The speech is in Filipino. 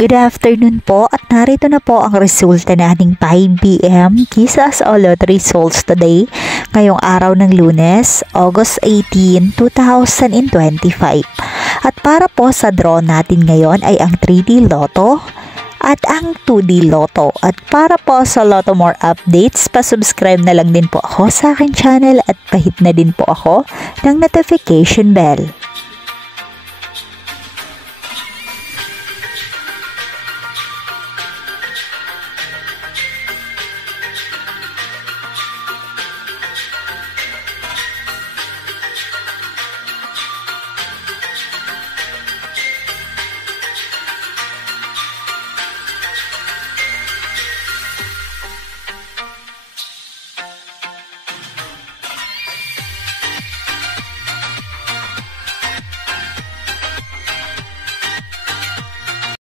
Good afternoon po at narito na po ang resulta nating 5 p.m. Kisas o lottery results today ngayong araw ng Lunes, August 18, 2025. At para po sa draw natin ngayon ay ang 3D Lotto at ang 2D Lotto. At para po sa Lotto More updates, pa-subscribe na lang din po ako sa aking channel at pahit na din po ako ng notification bell.